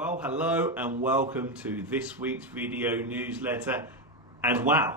Well, hello and welcome to this week's video newsletter. And wow,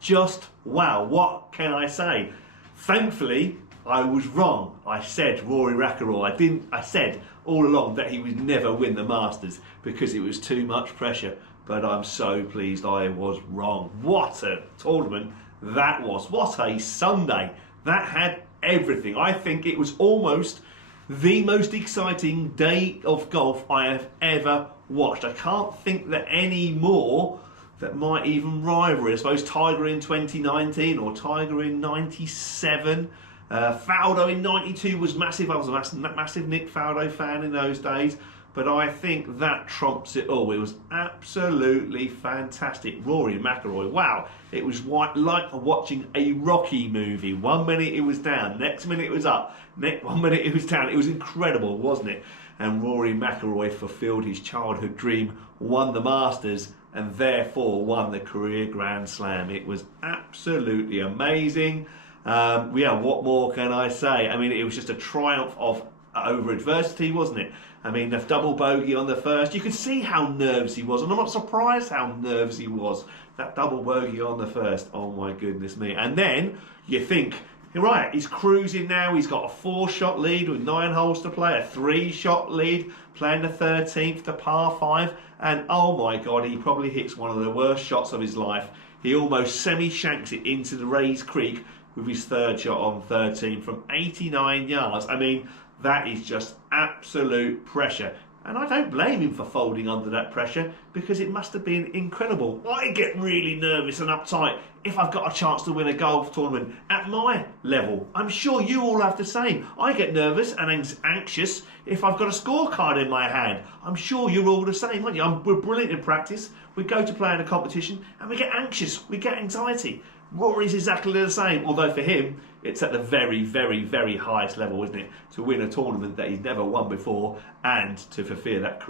just wow, what can I say? Thankfully, I was wrong. I said Rory McIlroy. I said all along that he would never win the Masters because it was too much pressure. But I'm so pleased I was wrong. What a tournament that was. What a Sunday. That had everything. I think it was almost the most exciting day of golf I have ever watched. I can't think that any more that might even rival it. I suppose Tiger in 2019 or Tiger in 97. Faldo in 92 was massive. I was a massive Nick Faldo fan in those days. But I think that trumps it all. It was absolutely fantastic. Rory McIlroy, wow. It was like watching a Rocky movie. 1 minute it was down, next minute it was up, 1 minute it was down. It was incredible, wasn't it? And Rory McIlroy fulfilled his childhood dream, won the Masters, and therefore won the career Grand Slam. It was absolutely amazing. Yeah, what more can I say? I mean, it was just a triumph over adversity, wasn't it? I mean, the double bogey on the first, you could see how nervous he was, and I'm not surprised how nervous he was. That double bogey on the first, oh my goodness me. And then you think, you're right, he's cruising now, he's got a 4-shot lead with 9 holes to play, a 3-shot lead, playing the 13th to par 5, and oh my God, he probably hits one of the worst shots of his life. He almost semi-shanks it into the Rays Creek with his 3rd shot on 13 from 89 yards. I mean, that is just absolute pressure. And I don't blame him for folding under that pressure because it must have been incredible. I get really nervous and uptight if I've got a chance to win a golf tournament at my level. I'm sure you all have the same. I get nervous and anxious if I've got a scorecard in my hand. I'm sure you're all the same, aren't you? We're brilliant in practice. We go to play in a competition and we get anxious. We get anxiety. Rory's exactly the same, although for him, it's at the very, very, very highest level, isn't it? To win a tournament that he's never won before and to fulfill that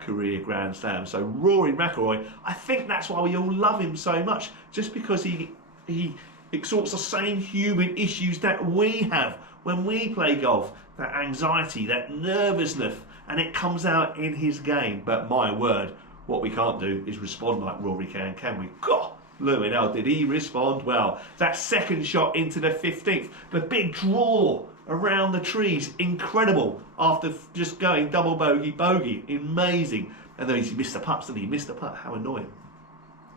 career Grand Slam. So Rory McIlroy, I think that's why we all love him so much, just because he exhorts the same human issues that we have when we play golf. That anxiety, that nervousness, and it comes out in his game. But my word, what we can't do is respond like Rory can we? God! Louis, how did he respond? Well, that second shot into the 15th, the big draw around the trees, incredible. After just going double bogey, amazing. And then he missed the putts, didn't he? Missed the putt, how annoying.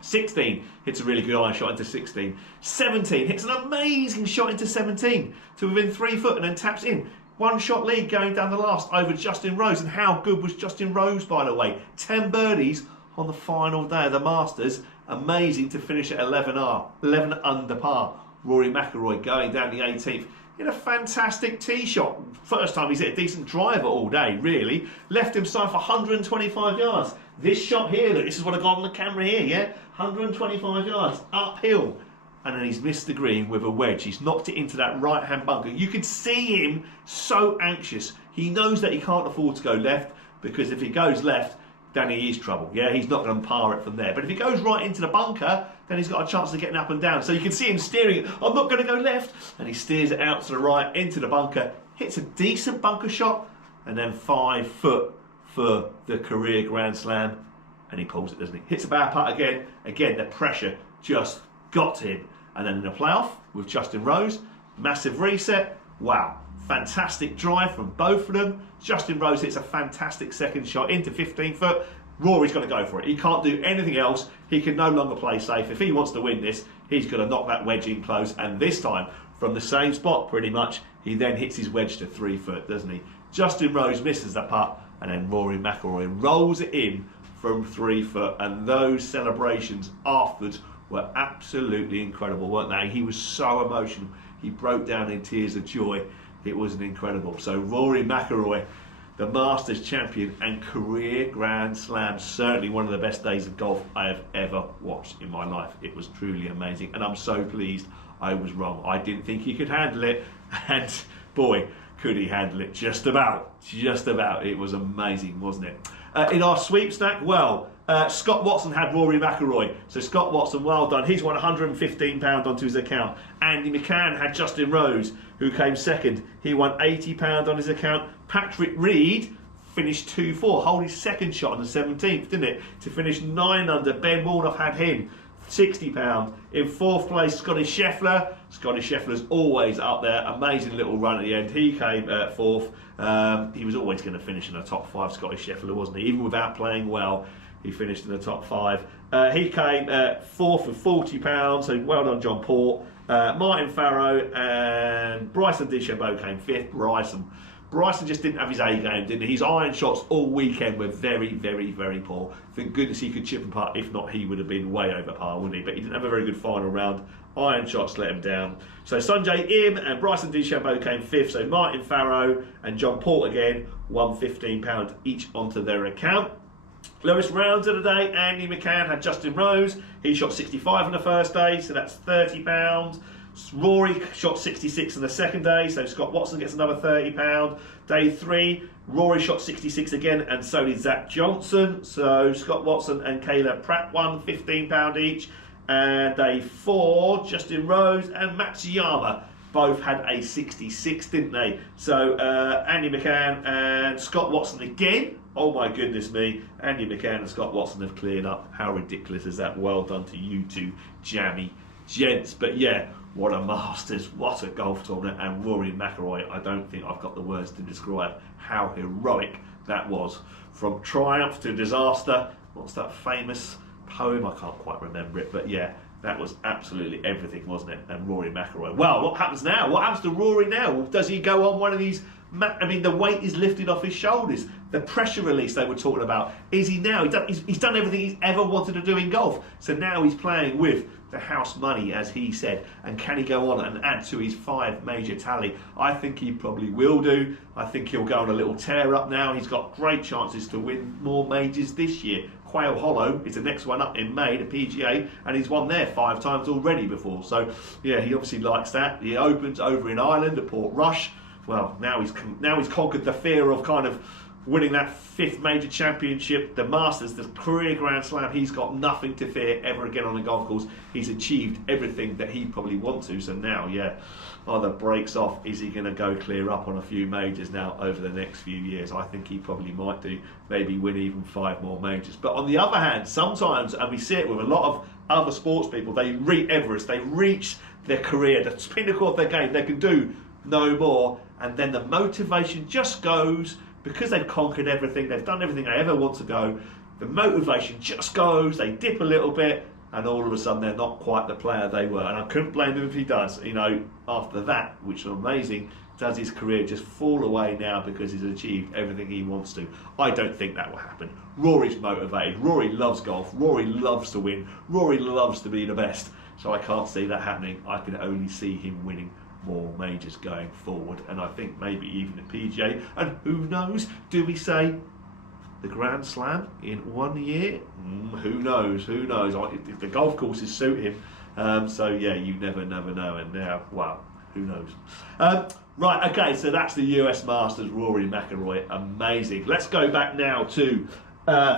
16, hits a really good iron shot into 16. 17, hits an amazing shot into 17 to within 3 foot and then taps in. 1-shot lead going down the last over Justin Rose. And how good was Justin Rose, by the way? 10 birdies on the final day of the Masters. Amazing to finish at 11 under par. Rory McIlroy going down the 18th in a fantastic tee shot. First time he's hit a decent driver all day, really. Left him side for 125 yards. This shot here, look, this is what I got on the camera here, yeah? 125 yards, uphill. And then he's missed the green with a wedge. He's knocked it into that right-hand bunker. You could see him so anxious. He knows that he can't afford to go left because if he goes left, then he is trouble. Yeah, he's not going to par it from there. But if he goes right into the bunker, then he's got a chance of getting up and down. So you can see him steering it. I'm not going to go left. And he steers it out to the right into the bunker. Hits a decent bunker shot. And then 5 foot for the career Grand Slam. And he pulls it, doesn't he? Hits a bad putt again. Again, the pressure just got to him. And then in the playoff with Justin Rose, massive reset. Wow. Fantastic drive from both of them. Justin Rose hits a fantastic second shot into 15 foot. Rory's going to go for it. He can't do anything else. He can no longer play safe. If he wants to win this, he's going to knock that wedge in close. And this time, from the same spot pretty much, he then hits his wedge to 3 foot, doesn't he? Justin Rose misses the putt, and then Rory McIlroy rolls it in from 3 foot. And those celebrations afterwards were absolutely incredible, weren't they? He was so emotional. He broke down in tears of joy. It was incredible. So Rory McIlroy, the Masters champion and career Grand Slam, certainly one of the best days of golf I have ever watched in my life. It was truly amazing, and I'm so pleased I was wrong. I didn't think he could handle it, and boy, could he handle it. Just about. It was amazing, wasn't it? In our sweepstake, well, Scott Watson had Rory McIlroy. So Scott Watson, well done. He's won £115 onto his account. Andy McCann had Justin Rose, who came second. He won £80 on his account. Patrick Reed, finished 2-4, hold his second shot on the 17th, didn't it? To finish 9 under. Ben Warnock had him, £60. In 4th place, Scotty Scheffler. Scotty Scheffler's always up there. Amazing little run at the end. He came 4th. He was always going to finish in the top 5, Scotty Scheffler, wasn't he? Even without playing well, he finished in the top 5. He came 4th with £40, so well done, John Port. Martin Farrow and Bryson DeChambeau came 5th. Bryson just didn't have his A game, didn't he? His iron shots all weekend were very, very, very poor. Thank goodness he could chip and putt. If not, he would have been way over par, wouldn't he? But he didn't have a very good final round. Iron shots let him down. So Sungjae Im and Bryson DeChambeau came 5th. So Martin Farrow and John Port again won £15 each onto their account. Lowest rounds of the day, Andy McCann had Justin Rose. He shot 65 on the first day, so that's £30. Rory shot 66 on the second day, so Scott Watson gets another £30. Day 3, Rory shot 66 again, and so did Zach Johnson. So Scott Watson and Caleb Pratt won £15 each. And day 4, Justin Rose and Matsuyama both had a 66, didn't they? So Andy McCann and Scott Watson again. Oh my goodness me, Andy McCann and Scott Watson have cleared up. How ridiculous is that? Well done to you two jammy gents. But yeah, what a Masters, what a golf tournament. And Rory McIlroy, I don't think I've got the words to describe how heroic that was. From triumph to disaster. What's that famous poem? I can't quite remember it, but yeah, that was absolutely everything, wasn't it? And Rory McIlroy. Well, what happens now? What happens to Rory now? Does he go on one of these? I mean, the weight is lifted off his shoulders. The pressure release they were talking about. Is he now? He's done everything he's ever wanted to do in golf. So now he's playing with the house money, as he said. And can he go on and add to his 5 major tally? I think he probably will do. I think he'll go on a little tear up now. He's got great chances to win more majors this year. Quail Hollow is the next one up in May, the PGA, and he's won there 5 times already before. So yeah, he obviously likes that. The Opens over in Ireland at Port Rush. Well, now he's conquered the fear of kind of winning that 5th major championship, the Masters, the career Grand Slam. He's got nothing to fear ever again on the golf course. He's achieved everything that he probably wants to. So now, yeah, are the brakes off? Is he going to go clear up on a few majors now over the next few years? I think he probably might do. Maybe win even 5 more majors. But on the other hand, sometimes, and we see it with a lot of other sports people, they reach Everest, they reach their career, the pinnacle of their game. They can do no more, and then the motivation just goes. Because they've conquered everything, they've done everything they ever want to go, the motivation just goes, they dip a little bit, and all of a sudden they're not quite the player they were. And I couldn't blame him if he does. You know, after that, which is amazing, does his career just fall away now because he's achieved everything he wants to? I don't think that will happen. Rory's motivated. Rory loves golf. Rory loves to win. Rory loves to be the best. So I can't see that happening. I can only see him winning more majors going forward, and I think maybe even the PGA, and who knows, do we say the Grand Slam in 1 year? Who knows, if the golf courses suit him. So yeah, you never know, and now, wow, who knows. Right, okay, so that's the US Masters, Rory McIlroy, amazing. Let's go back now to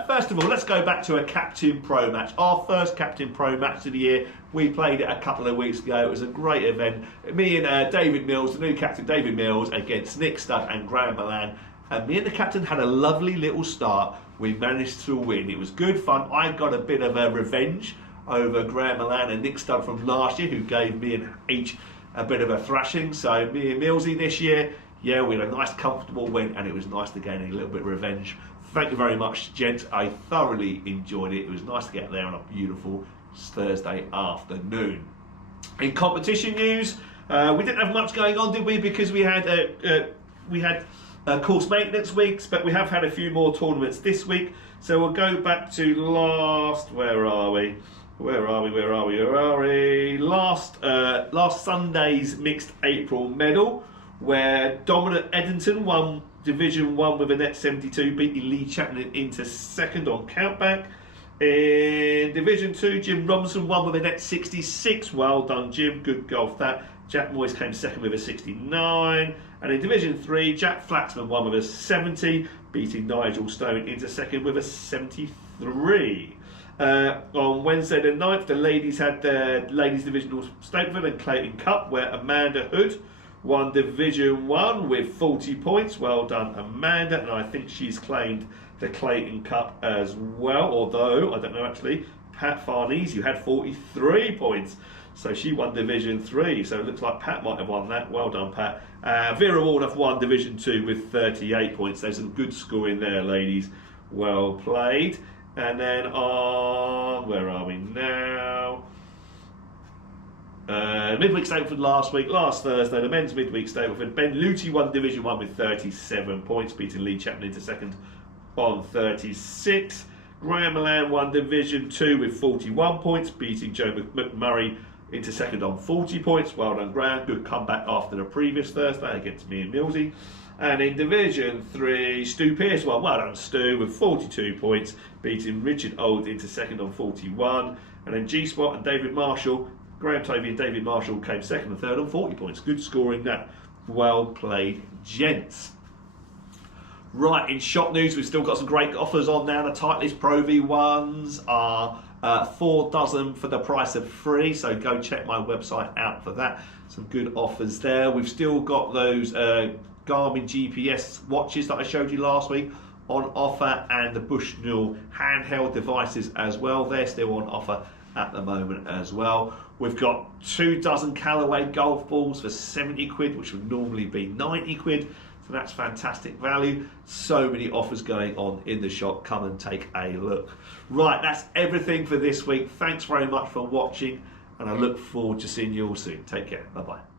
first of all, let's go back to a Captain Pro match. Our first Captain Pro match of the year. We played it a couple of weeks ago. It was a great event. Me and David Mills, the new captain David Mills, against Nick Studd and Graham Milan. And me and the captain had a lovely little start. We managed to win. It was good fun. I got a bit of a revenge over Graham Milan and Nick Studd from last year, who gave me and each a bit of a thrashing. So me and Millsy this year, yeah, we had a nice comfortable win, and it was nice to gain a little bit of revenge. Thank you very much, gents. I thoroughly enjoyed it. It was nice to get there on a beautiful Thursday afternoon. In competition news, we didn't have much going on, did we? Because we had course maintenance weeks, but we have had a few more tournaments this week. So we'll go back to last. Where are we? Last Sunday's mixed April medal, where Dominic Eddington won Division 1 with a net 72, beating Lee Chapman into second on countback. In Division 2, Jim Robinson won with a net 66. Well done, Jim. Good golf that. Jack Moyes came second with a 69. And in Division 3, Jack Flaxman won with a 70, beating Nigel Stone into second with a 73. On Wednesday the 9th, the ladies had their Ladies Divisional Stokeford and Clayton Cup, where Amanda Hood won Division 1 with 40 points. Well done, Amanda. And I think she's claimed the Clayton Cup as well. Although, I don't know actually, Pat Farnese, you had 43 points. So she won Division 3. So it looks like Pat might have won that. Well done, Pat. Vera Waldorf won Division 2 with 38 points. There's some good scoring there, ladies. Well played. And then on, where are we now? Midweek Stableford last Thursday, the men's midweek Stableford. Ben Luty won Division 1 with 37 points, beating Lee Chapman into second on 36. Graham Milan won Division 2 with 41 points, beating Joe McMurray into second on 40 points. Well done, Graham. Good comeback after the previous Thursday against me and Millsy. And in Division 3, Stu Pearce won. Well done, Stu, with 42 points, beating Richard Old into second on 41. And then G-Spot and David Marshall, Graham Tovey and David Marshall came second and third on 40 points. Good scoring that. Well played, gents. Right, in shop news, we've still got some great offers on now. The Titleist Pro V1s are 4 dozen for the price of 3, so go check my website out for that. Some good offers there. We've still got those Garmin GPS watches that I showed you last week on offer, and the Bushnell handheld devices as well. They're still on offer at the moment as well. We've got 2 dozen Callaway golf balls for 70 quid, which would normally be 90 quid. So that's fantastic value. So many offers going on in the shop. Come and take a look. Right, that's everything for this week. Thanks very much for watching, and I look forward to seeing you all soon. Take care. Bye-bye.